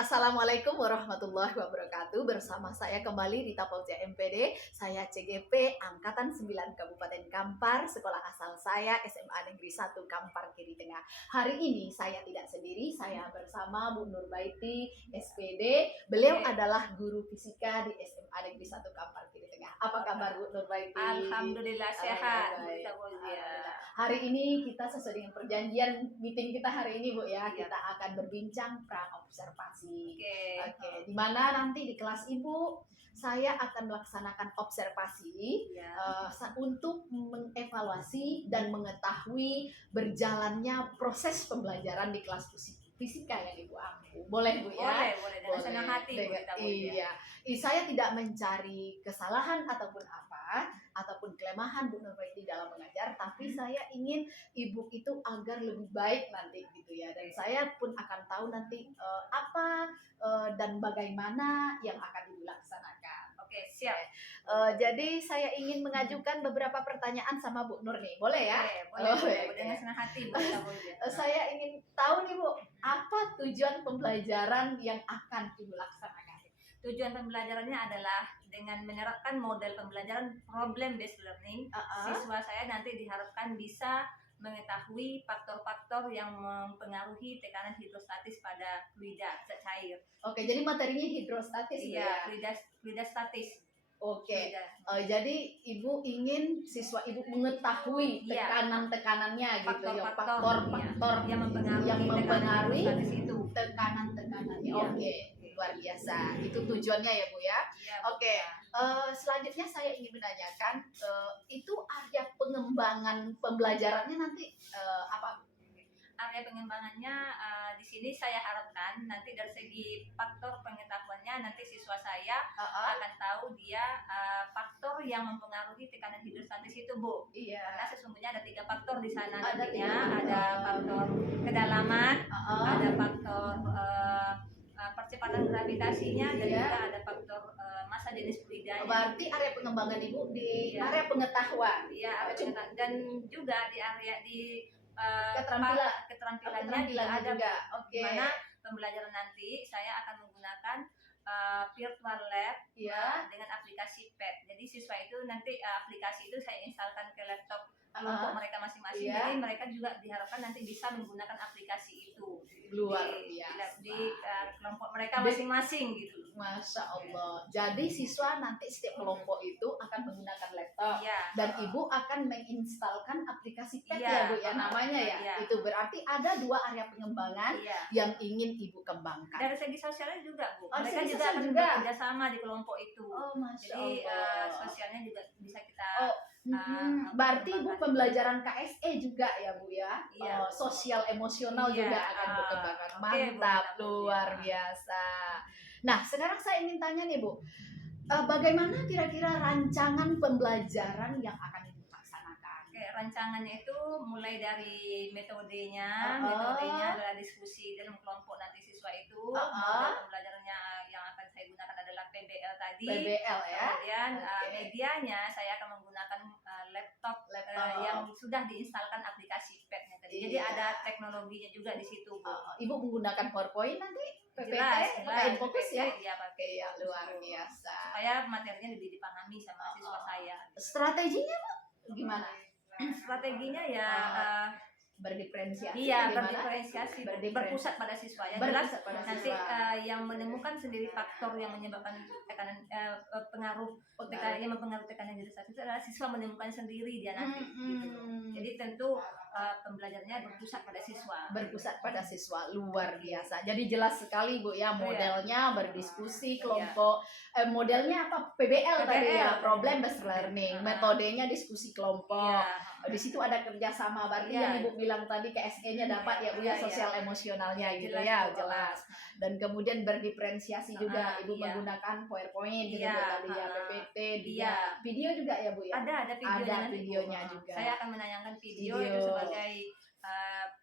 Assalamualaikum warahmatullahi wabarakatuh. Bersama saya kembali Rita Fauzia MPD. Saya CGP Angkatan 9 Kabupaten Kampar. Sekolah asal saya SMA Negeri 1 Kampar Kiri Tengah. Hari ini saya tidak sendiri, saya bersama Bu Nurbaiti SPD. Beliau adalah guru fisika di SMA Negeri 1 Kampar Kiri Tengah. Apa kabar Bu Nurbaiti? Alhamdulillah sehat, Bu Rita Fauzia. Hari ini kita sesuai dengan perjanjian meeting kita hari ini Bu ya, kita akan berbincang pra-observasi. Oke. Di mana nanti di kelas Ibu saya akan melaksanakan observasi untuk mengevaluasi dan mengetahui berjalannya proses pembelajaran di kelas fisika yang Ibu ampu. Boleh Bu ya? Boleh, dengan senang hati Bu Rita Fauzia. Iya. Saya tidak mencari kesalahan ataupun ataupun kelemahan Bu Nurbaiti dalam mengajar, tapi saya ingin Ibu itu agar lebih baik nanti gitu ya. Dan saya pun akan tahu nanti apa dan bagaimana yang akan Ibu laksanakan. Oke, siap. Jadi saya ingin mengajukan beberapa pertanyaan sama Bu Nur nih. Boleh ya? Boleh. Dengan senang hati Bu Rita Fauzia. Saya ingin tahu nih Bu, apa tujuan pembelajaran yang akan Ibu laksanakan? Tujuan pembelajarannya adalah dengan menerapkan model pembelajaran problem based learning, siswa saya nanti diharapkan bisa mengetahui faktor-faktor yang mempengaruhi tekanan hidrostatis pada fluida cair. Oke, jadi materinya hidrostatis ya? Fluida statis. Oke. Jadi Ibu ingin siswa Ibu mengetahui tekanan-tekanannya gitu ya, faktor-faktor yang mempengaruhi tekanan-tekanannya. Oke. Luar biasa, itu tujuannya ya Bu ya. Oke. Selanjutnya saya ingin menanyakan itu area pengembangan pembelajarannya nanti apa? Area pengembangannya di sini saya harapkan nanti dari segi faktor pengetahuannya nanti siswa saya akan tahu dia faktor yang mempengaruhi tekanan hidrostatis itu Bu. Iya. Karena sesungguhnya ada 3 faktor di sana nantinya, ada faktor kedalaman, ada faktor percepatan gravitasinya, dan juga ada faktor massa jenis fluidanya. Berarti area pengembangan Ibu di area pengetahuan. Iya, area pengetahuan, dan juga di area keterampilannya juga. Oke. Dimana pembelajaran nanti saya akan menggunakan virtual lab dengan aplikasi PET. Jadi siswa itu nanti aplikasi itu saya instalkan ke laptop kelompok mereka masing-masing. Jadi mereka juga diharapkan nanti bisa menggunakan aplikasi itu luar biasa di kelompok mereka masing-masing gitu. Masya Allah. Jadi siswa nanti setiap kelompok itu akan menggunakan laptop dan Ibu akan menginstalkan aplikasi PET ya Bu ya namanya ya. Itu berarti ada 2 area pengembangan yang ingin Ibu kembangkan. Dari segi sosialnya juga Bu. Mereka juga akan bekerja sama di kelompok itu. Jadi sosialnya juga bisa kita berarti Bu pembelajaran KSE juga ya Bu ya. Sosial emosional juga akan berkembangkan. Mantap, luar biasa. Nah, sekarang saya ingin tanya nih Bu, bagaimana kira-kira rancangan pembelajaran yang akan Ibu laksanakan? Rancangannya itu mulai dari metodenya adalah diskusi dalam kelompok nanti siswa itu. Model pembelajarannya yang akan saya gunakan adalah PBL tadi. PBL ya. Kemudian medianya saya akan menggunakan laptop yang sudah diinstalkan aplikasi PET-nya tadi. Jadi ada teknologinya juga di situ Bu. Ibu menggunakan PowerPoint nanti? Jelas, fokus ya? Iya, pakai luar biasa. Supaya materinya lebih dipahami sama siswa saya. Strateginya Bu gimana? Strateginya berdiferensiasi. Berdiferensiasi, berpusat pada siswa. Yang jelas nanti yang menemukan sendiri faktor yang menyebabkan tekanan pengaruh yang mempengaruhi tekanan hidrostatis itu adalah siswa menemukan sendiri dia nanti. Gitu. Jadi tentu pembelajarannya berpusat pada siswa. Berpusat pada siswa, luar biasa. Jadi jelas sekali Bu ya modelnya berdiskusi kelompok. Modelnya apa? PBL tadi ya, problem based learning. Metodenya diskusi kelompok. Di situ ada kerjasama. Berarti yang Ibu bilang tadi KSE-nya dapat ya Bu ya, sosial emosionalnya gitu ya, jelas. Dan kemudian berdiferensiasi juga. Ibu menggunakan PowerPoint gitu tadi ya, PPT, video juga ya Bu ya. Ada videonya juga. Saya akan menayangkan video itu sebagai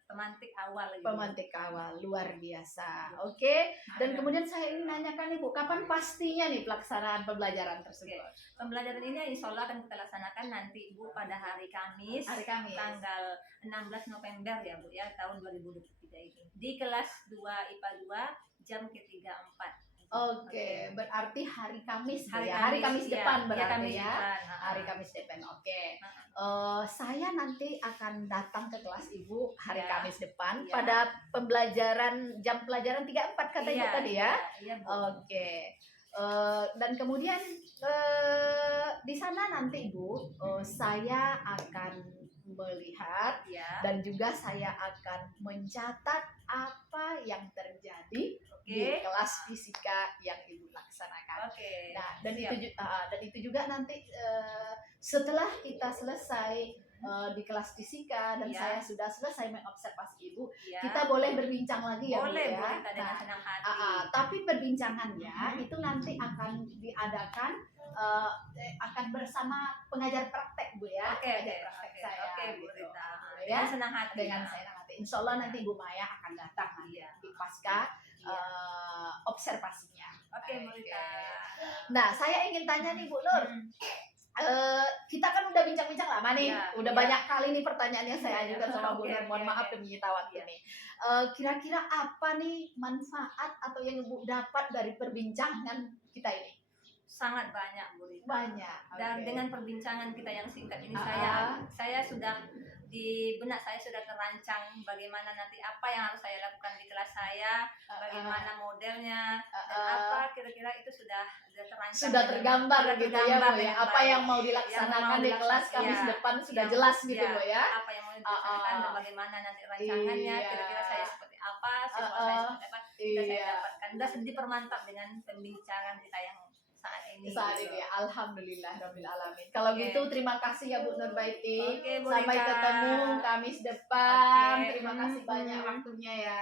pemantik awal gitu. Pemantik awal, luar biasa. Oke. Dan kemudian saya ingin nanyakan Ibu, kapan pastinya nih pelaksanaan pembelajaran tersebut? Pembelajaran ini insya Allah akan kita laksanakan nanti Bu pada hari Kamis. Tanggal 16 November ya Bu ya, tahun 2023 ini. Di kelas 2 IPA 2 jam ketiga 4. Oke, berarti hari Kamis Hari ya. Kamis, Hari Kamis iya. depan Iya, berarti Kamis ya. depan. Hari Kamis depan. Oke. Saya nanti akan datang ke kelas Ibu hari Iya. Kamis depan Iya. pada jam pelajaran 3-4 kata Ibu tadi ya. Iya, Bu. Oke. Dan kemudian di sana nanti Ibu, saya akan melihat Iya. dan juga saya akan mencatat apa yang terjadi di Oke. kelas fisika yang Ibu laksanakan. Oke. Nah, dan Siap. itu juga nanti setelah kita selesai di kelas fisika dan Iya. saya sudah selesai mengobservasi Ibu, Iya. kita boleh berbincang lagi ya Bu Boleh, ya. Bu Rita, dengan Nah, senang hati. tapi perbincangannya itu nanti akan diadakan akan bersama pengajar praktek Bu ya. Oke, pengajar praktek saya. Oke, Bu gitu. Rita. Ya. Dengan senang hati. Dengan saya nanti. Insya Allah nanti Ibu Maya akan datang nanti Iya. di pasca Iya. observasinya. Oke, Bu Rita. Nah, saya ingin tanya nih Bu Nur. Kita kan udah bincang-bincang lama nih, Iya, udah iya. banyak kali nih pertanyaannya saya Iya, ajukan sama Bu oke, Nur. Mohon oke, maaf oke. yang menyita waktu Iya. nih. Kira-kira apa nih manfaat atau yang Ibu dapat dari perbincangan kita ini? Sangat banyak, Bu Rita. Banyak. Dan oke. dengan perbincangan kita yang singkat ini, Ah. saya sudah di benak saya sudah terancang bagaimana nanti apa yang harus saya lakukan di kelas saya, bagaimana modelnya, dan apa kira-kira itu sudah terancang. Sudah tergambar Sudah gitu ya tergambar Bu ya. dengan Apa baik. yang mau dilaksanakan di kelas Kamis Iya. depan sudah Yang- jelas gitu iya. Bu ya. Apa yang mau dilaksanakan dan bagaimana nanti rancangannya, Iya. kira-kira saya seperti apa, siswa saya seperti apa, sudah saya Iya. dapatkan. Sudah dipermantap dengan pembicaraan kita yang saat ini. Saat ini alhamdulillah rabbil alamin. Kalau Oke. gitu terima kasih ya Bu Nurbaiti. Oke, Bu Sampai Rita. ketemu Kamis depan. Oke. Terima kasih banyak waktunya ya.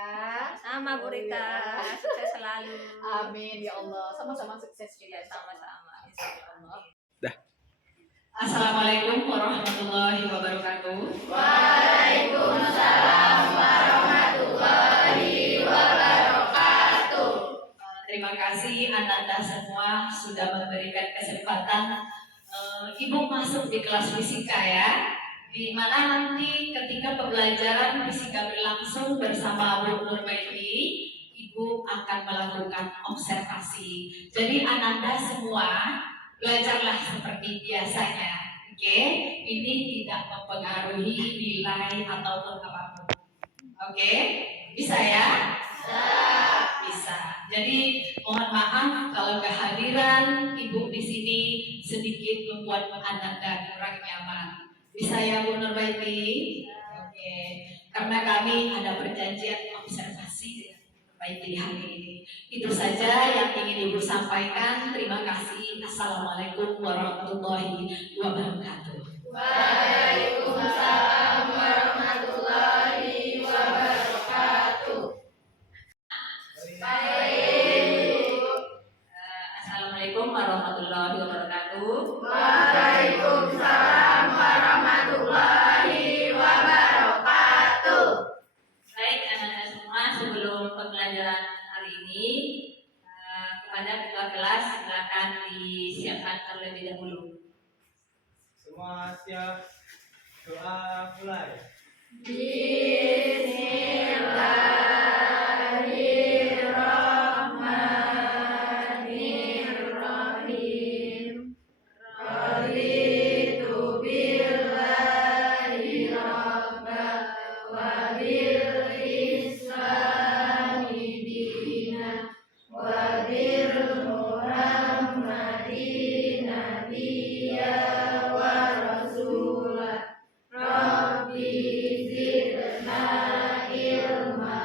Sama Bu Rita, sukses selalu. Amin ya Allah. Sama-sama sukses Iya, kita. sama-sama. Insyaallah. Assalamualaikum warahmatullahi wabarakatuh. Waalaikumsalam warahmatullahi wabarakatuh. Terima kasih Ananda semua sudah memberikan kesempatan Ibu masuk di kelas fisika ya, di mana nanti ketika pembelajaran fisika berlangsung bersama Bu Nurbaiti, Ibu akan melakukan observasi. Jadi Ananda semua belajarlah seperti biasanya, oke? Ini tidak mempengaruhi nilai ataupun apapun, oke? Bisa ya? Bisa. Jadi mohon maaf kalau kehadiran Ibu di sini sedikit membuat Ananda kurang nyaman. Bisa ya Bu Nurbaiti? Oke. Karena kami ada perjanjian observasi dengan Nurbaiti hari ini. Itu saja yang ingin Ibu sampaikan. Terima kasih. Assalamualaikum warahmatullahi wabarakatuh. Waalaikumsalam warahmatullahi wabarakatuh. Assalamualaikum warahmatullahi wabarakatuh. Waalaikumsalam warahmatullahi wabarakatuh. Baik anak-anak semua, sebelum pembelajaran hari ini kepada ketua kelas silakan disiapkan terlebih dahulu. Semua siap, doa mulai. Bismillahirrahmanirrahim. Raditu billahi rabban wa bil islami dinan wa bil muhammadin nabiyya wa rasulah. Rabbi zidna ilma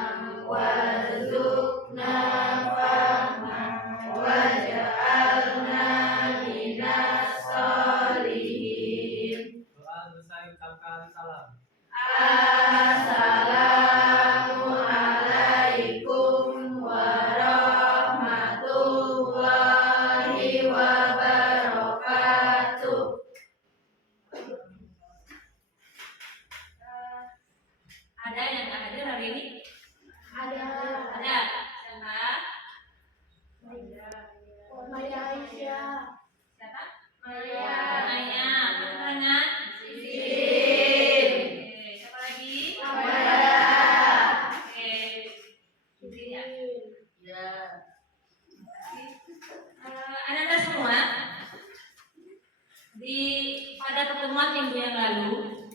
pada pertemuan minggu yang lalu,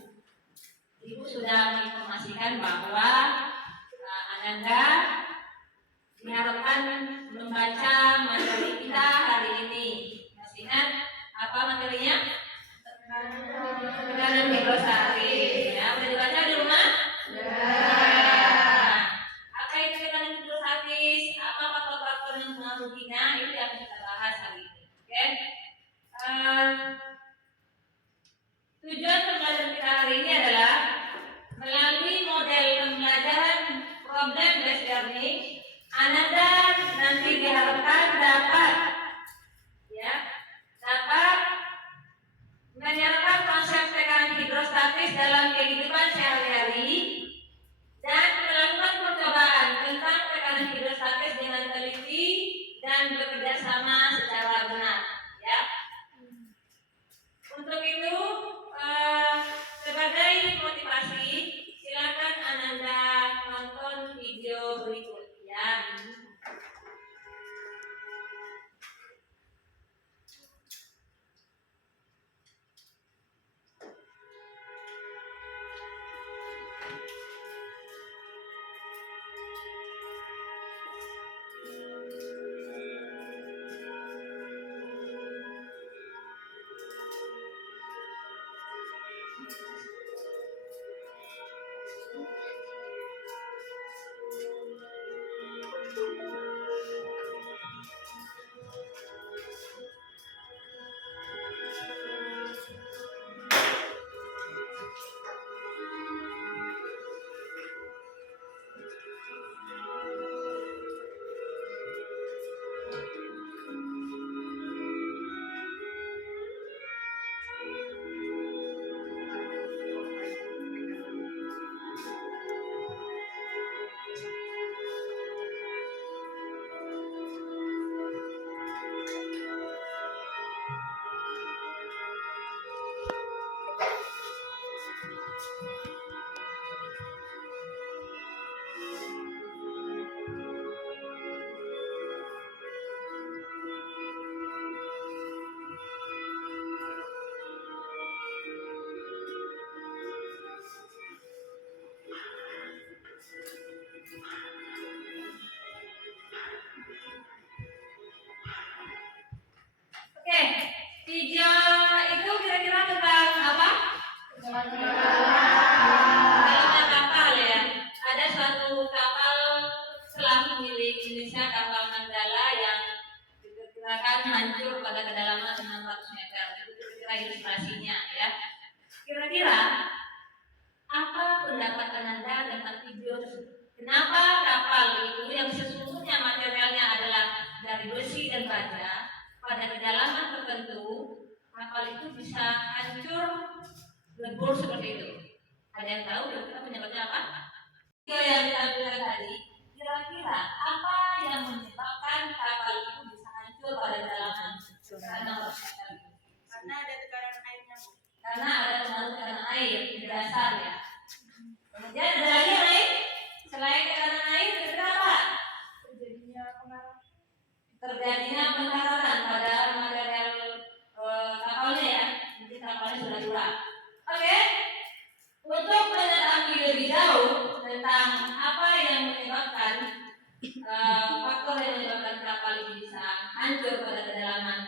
Ibu sudah menginformasikan bahwa Ananda diharapkan membaca materi kita hari ini. Masih ingat apa materinya? Tekanan hidrostatis. Ya, udah dibaca di rumah? Nah, apa itu tekanan hidrostatis? Apa faktor-faktor yang mengaruhinya? Itu yang kita bahas hari ini. Oke? Tujuan pembelajaran kita hari ini adalah melalui model pembelajaran problem based learning, Ananda nanti diharapkan dapat menyerap konsep tekanan hidrostatis dalam kehidupan sehari-hari dan melakukan percobaan tentang tekanan hidrostatis dengan teliti dan bekerja sama secara benar. Ya. Untuk itu, sebagai motivasi, silakan Ananda nonton video berikut ya. Oke, video itu kira-kira tentang apa? Kedalaman kapal ya. Ada suatu kapal selam milik Indonesia, kapal Nanggala yang diperkirakan hancur pada kedalaman 600 meter. Itu kira-kira ilustrasinya ya. Kira-kira apa pendapat Ananda tentang video tersebut? Kenapa kapal itu yang sesungguhnya materialnya adalah dari besi dan baja, pada kedalaman tertentu kapal itu bisa hancur lebur seperti itu? Ada yang tahu kira-kira penyebabnya apa? Video yang ditampilkan tadi, kira-kira apa yang menyebabkan kapal itu bisa hancur pada kedalaman 600 meter? Karena ada tekanan airnya, Bu. Karena ada pengaruh tekanan air di dasar ya. Kemudian ada lagi yang lain selain tekanan air, kira-kira apa? Terjadinya pendaratan pada material kapalnya ya. Nanti kapalnya sudah tua. Oke. Untuk mengetahui lebih jauh tentang apa yang menyebabkan faktor yang menyebabkan kapal ini bisa hancur pada kedalaman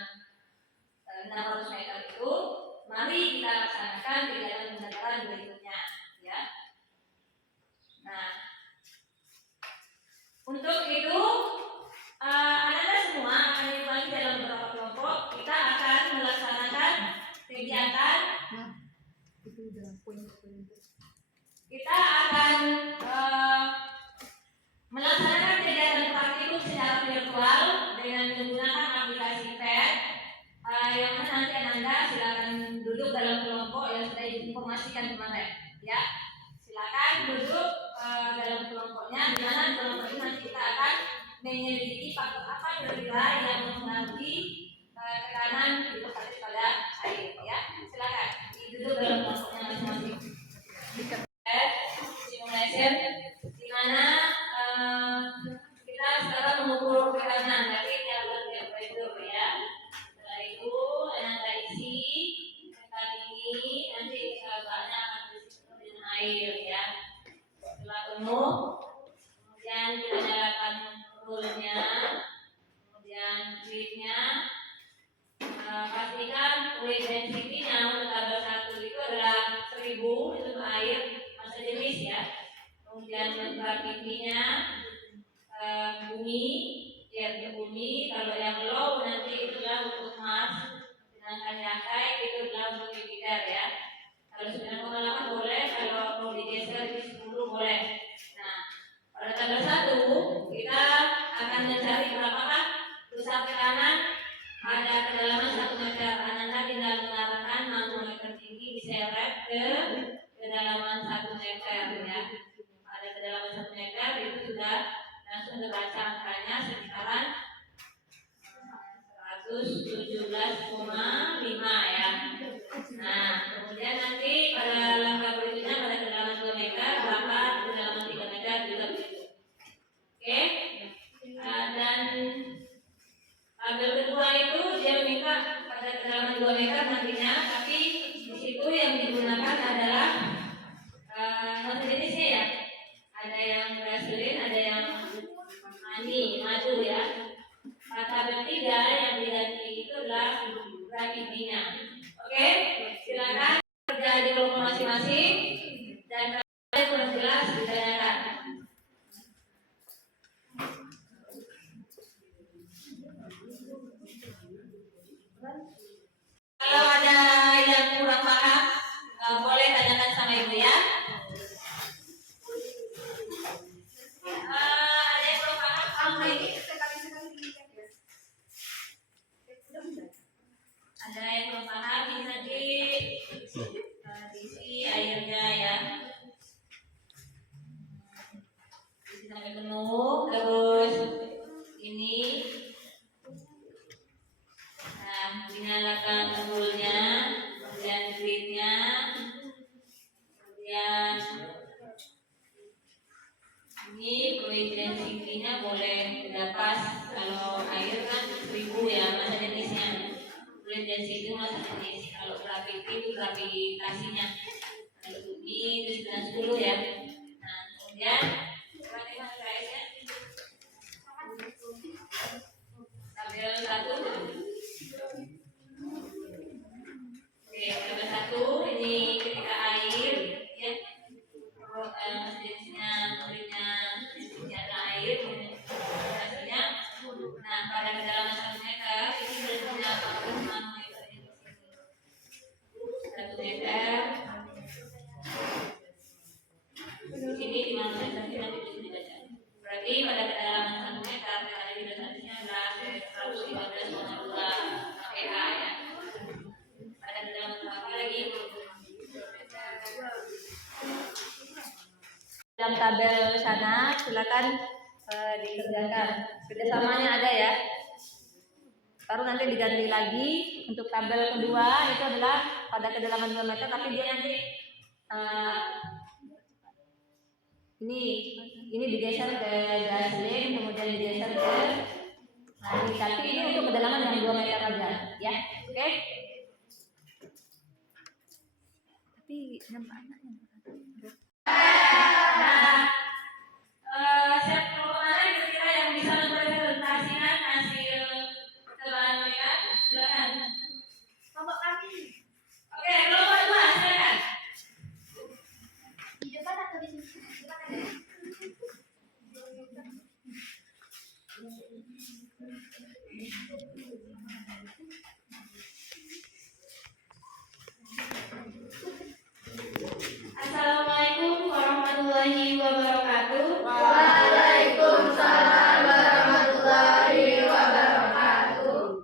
600 meter itu, mari kita laksanakan kegiatan pembelajaran berikutnya ya. Nah, untuk itu Ananda semua akan dibagi dalam beberapa kelompok. Kita akan melaksanakan kegiatan. Kita akan melaksanakan kegiatan praktikum secara virtual dengan menggunakan aplikasi PET. Yang mana nanti Ananda silakan duduk dalam kelompok yang sudah diinformasikan kemarin. Ya, silakan duduk dalam kelompoknya. Di mana kelompok ini nanti kita akan menyelidiki faktor apa kira-kira yang mempengaruhi tekanan hidrostatis pada air ya. Silakan duduk dalam kelompoknya masing-masing. Simulation di mana kita sekarang mengukur tekanan, tapi dilakukan temperatur ya. Setelah itu Ananda isi ya bumi. Kalau yang low nanti itulah untuk Mars, sedangkan yang high itu adalah untuk Jupiter ya. Kalau 9,8 boleh, kalau mau digeser di 10 boleh. Nah, pada tanggal 1 kita akan mencari berapakah pusat tekanan ada kedalaman 1 meter. Ananda tinggal mengarahkan manometer tinggi diseret ke kedalaman 1 meter ya. Ada kedalaman 1 meter itu sudah langsung terbaca angkanya sekitaran 117,5 ya. Nah, kemudian nanti pada langkah berikutnya pada kedalaman 2 meter berapa, kedalaman 3 meter juga begitu. Oke? Dan tabel kedua itu dia meminta pada kedalaman 2 meter nantinya, tapi di situ yang digunakan adalah jenisnya ya. Ada yang gasolin, ada yang madu ya. Tabel 3 yang diganti itu adalah gravitinya. Oke, silakan kerja di kelompok masing-masing dan kalian kurang jelas ditanyakan. Kalau ada yang kurang paham, boleh tanyakan sama ibu ya. Ada yang kurang paham sama ini? Ada yang belum paham ini nanti isi airnya ya, isi sampai penuh, terus ini dinyalakan tombolnya, kemudian gridnya, kemudian ini fluid density-nya boleh dilepas. Kalau air kan 1000 ya masa jenisnya. Fluid density itu masa jenis. Kalau gravity itu gravitasinya. Kalau bumi itu 910 ya. Nah, kemudian perhatikan guys-nya. Tabel 1. Oke, tabel 1 ini ketika air ya. Jenisnya air, hasilnya. Nah, pada kedalaman 1 meter ini berarti 1 meter. Ini di manometer kita bisa dibaca. Berarti pada kedalaman 1 meter ada di dasarnya adalah 115,2 kPa ya. Pada kedalaman berapa lagi? Dalam tabel sana silakan dikerjakan. Kerjasamanya ada ya. Baru nanti diganti lagi untuk tabel kedua itu adalah pada kedalaman 2 meter, tapi dia nanti ini digeser ke gasolin, kemudian digeser ke tapi ini untuk kedalaman yang 2 meter aja ya. Oke? Tapi nampaknya siap kelompok mana kira-kira yang bisa mempresentasikan hasil percobaan mereka? Silakan. Kelompok kami. Oke, kelompok 2 silakan. Di depan atau di sini? Silakan. Assalamualaikum warahmatullahi wabarakatuh. Waalaikumsalam warahmatullahi wabarakatuh.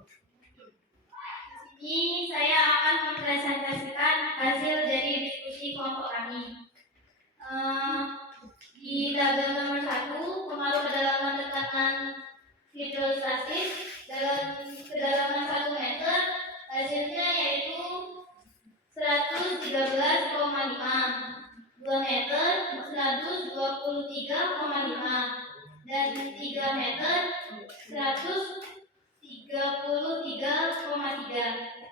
Di sini saya akan mempresentasikan hasil dari diskusi kelompok kami. Di tabel nomor 1, pengaruh kedalaman tekanan hidrostatis dalam kedalaman 1 meter, hasilnya yaitu 113,5, 2 meter 123,5, dan 3 meter 133,3.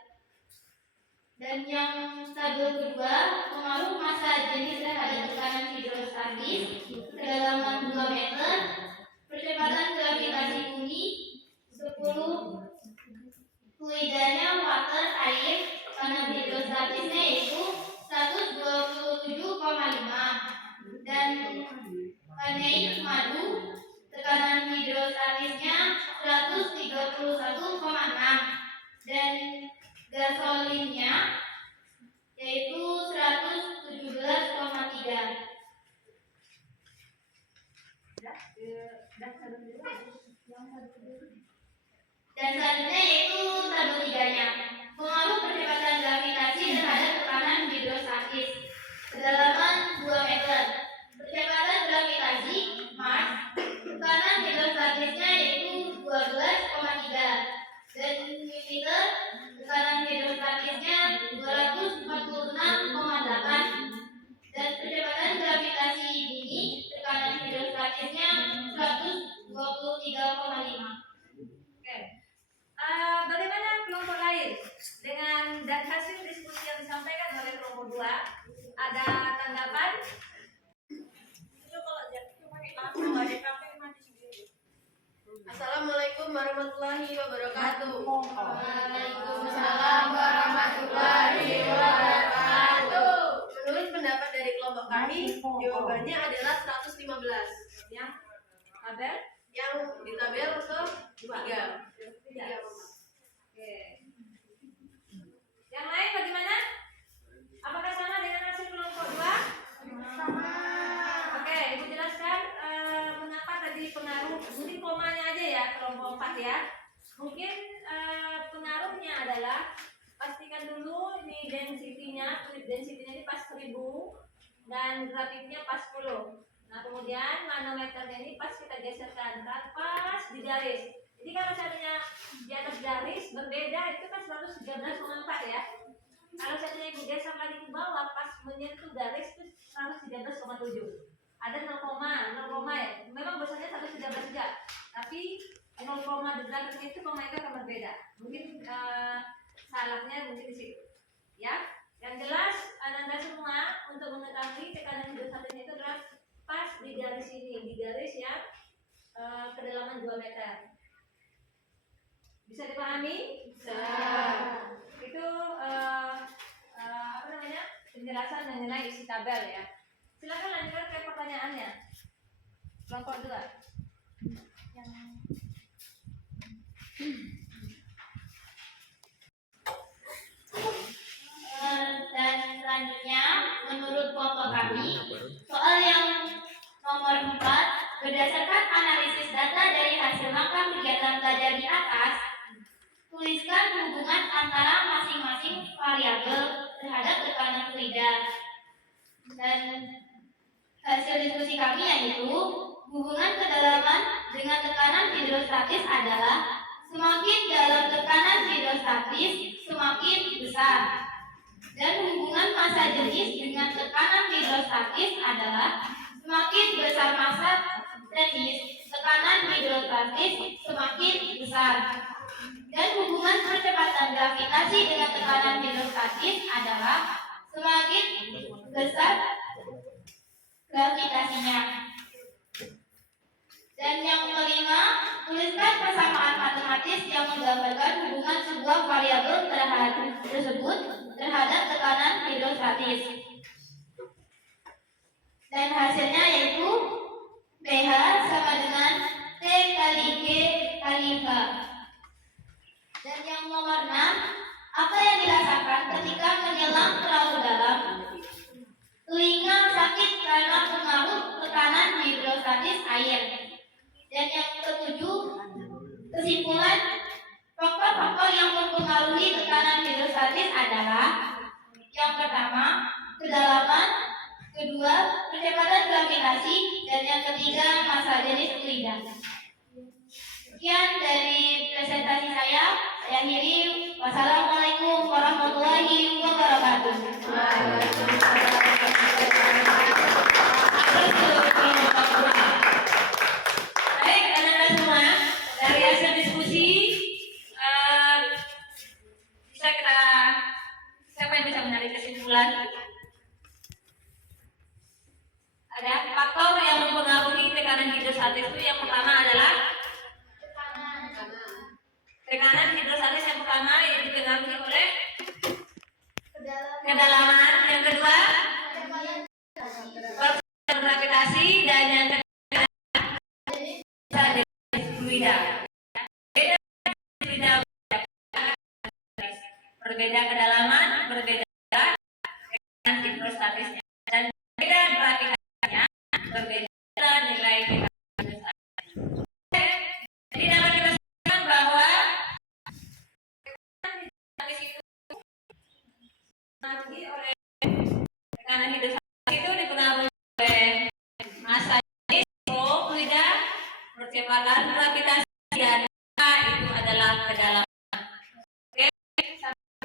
Dan yang tabel kedua, pengaruh massa jenis terhadap tekanan hidrostatis kedalaman 2 meter, percepatan gravitasi bumi 10, fluidanya water air, tekanan hidrostatisnya yaitu 127,5, dan naik madu, tekanan hidrostatis Dan selanjutnya yaitu tabel 3-nya. Pengaruh percepatan gravitasi terhadap tekanan hidrostatis. Kedalaman 2 meter. Percepatan gravitasi Mars. Tekanan hidrostatisnya yaitu 12,3. Dan Jupiter, tekanan hidrostatisnya 246,8. Dan percepatan gravitasi bumi, tekanan hidrostatisnya 123,5. Oke. Bagaimana kelompok lain dengan dan hasil diskusi yang disampaikan oleh kelompok 2? Ada tanggapan? Assalamualaikum warahmatullahi wabarakatuh. Waalaikumsalam warahmatullahi wabarakatuh. Menurut pendapat dari kelompok kami, jawabannya adalah 115. Yang tabel? Yang di tabel ke 3. Oke. Yang lain bagaimana? Apakah sama dengan hasil kelompok 2? Sama. Oke, Ibu jelaskan mengapa tadi pengaruh, mungkin komanya aja ya kelompok 4 ya. Mungkin pengaruhnya adalah pastikan dulu ini density-nya, fluid density-nya ini pas 1000 dan grafiknya pas 10. Nah, kemudian manometernya ini pas kita geserkan pas di garis. Jadi kalau seandainya di atas garis berbeda itu kan 113,4 ya. Kalau seandainya Ibu geser lagi ke bawah pas menyentuh garis itu 113,7. Ada 0, ya. Memang biasanya 113 saja. Tapi 0, di belakang itu koma itu akan berbeda. Mungkin salahnya mungkin di situ. Ya. Yang jelas Anda semua untuk mengetahui tekanan hidrostatisnya itu adalah pas di garis ini, di garis yang kedalaman 2 meter. Bisa dipahami? Bisa. Itu apa namanya? Penjelasan mengenai isi tabel ya. Silakan lanjutkan ke pertanyaannya. Kelompok 2. Dan selanjutnya, menurut kelompok kami, soal yang nomor 4, berdasarkan analisis data dari hasil langkah kegiatan belajar di atas, tuliskan hubungan antara masing-masing variabel terhadap tekanan fluida. Dan hasil diskusi kami yaitu hubungan kedalaman dengan tekanan hidrostatis adalah semakin dalam tekanan hidrostatis semakin besar. Dan hubungan massa jenis dengan tekanan hidrostatis adalah semakin besar massa jenis tekanan hidrostatis semakin besar. Dan hubungan percepatan gravitasi dengan tekanan hidrostatis adalah semakin besar gravitasinya. Dan yang kelima, tuliskan persamaan matematis yang menggambarkan hubungan sebuah variabel tersebut terhadap tekanan hidrostatis. Dan hasilnya yaitu pH sama dengan T kali G kali H. Dan yang nomor 6, apa yang dirasakan ketika menyelam terlalu dalam? Telinga sakit karena pengaruh tekanan hidrostatis air. Dan yang ketujuh, kesimpulan faktor-faktor yang mempengaruhi tekanan hidrostatis adalah yang pertama, kedalaman, kedua, percepatan gravitasi, dan yang ketiga, massa jenis fluida. Sekian dari presentasi saya akhiri. Wassalamualaikum warahmatullahi wabarakatuh. Baik, anak-anak semua, dari hasil diskusi bisa kita, siapa yang bisa menarik kesimpulan? Ada faktor yang mempengaruhi tekanan hidrostatis itu yang pertama adalah tekanan hidrostatis yang pertama yang dipengaruhi oleh kedalaman, yang kedua percepatan gravitasi, dan yang ketiga fluida. Berbeda kedalaman, berbeda tekanan hidrostatisnya, dan berbeda gravitasinya, berbeda nilai tekanan hidrostatis. Jadi dapat kita simpulkan bahwa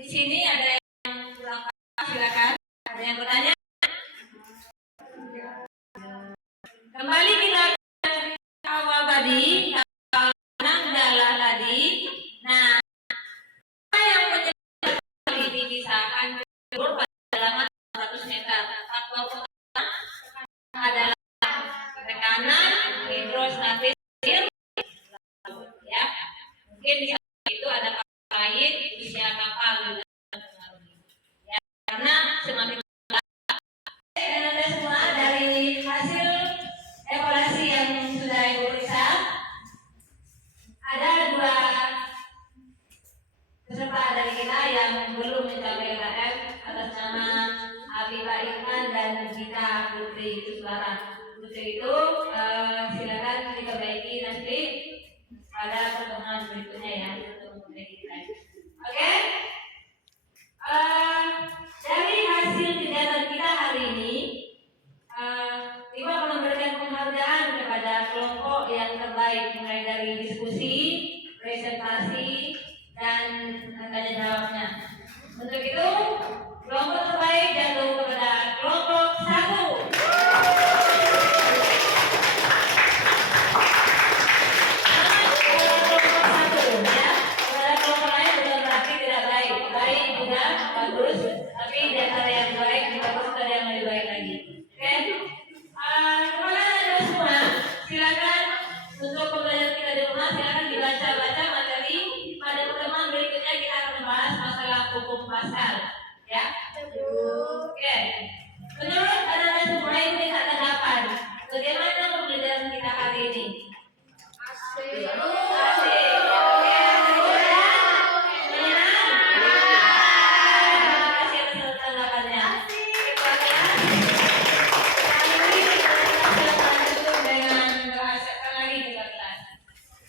Di sini ada yang kurang paham, silakan. Ada yang bertanya? Kembali kita ke awal tadi, adalah tadi. Nah, apa yang menyebabkan dipisahkan kedalaman 100 meter? Faktor pertama adalah tekanan hidrostatis ya. Mungkin di itu ada faktor lain, usia kapal ya, karena semakin dan Anda semua dari hasil evaluasi yang sudah Ibu periksa, ada 2 peserta dari kita yang belum mencapai LKM atas nama Abila Ikhwan dan Gita Putri Kuslara. Putri itu silakan diperbaiki nanti pada pertemuan berikutnya ya untuk memperbaiki lagi. Oke? Dari hasil kegiatan kita hari ini, Ibu akan memberikan penghargaan kepada kelompok yang terbaik mulai dari diskusi, presentasi, dan tanya jawabnya. Untuk itu, kelompok terbaik jatuh kepada kelompok 1.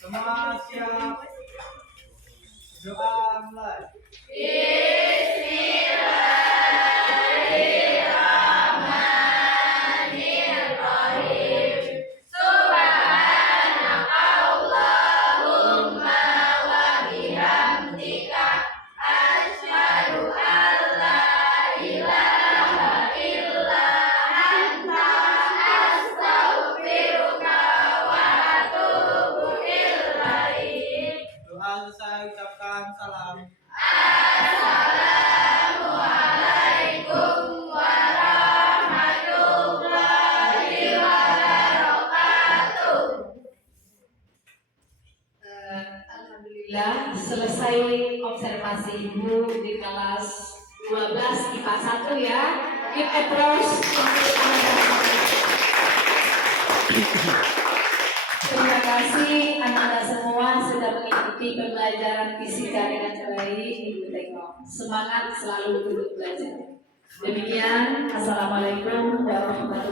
Semua siap. Doa mulai. Doa selesai, ucapkan salam. Alhamdulillah selesai observasi Ibu di kelas 12 IPA 1 ya. Give applause untuk terima kasih anak-anak semua sudah mengikuti pembelajaran fisika dengan baik. Ibu tengok semangat selalu untuk belajar. Demikian, assalamualaikum warahmatullahi wabarakatuh.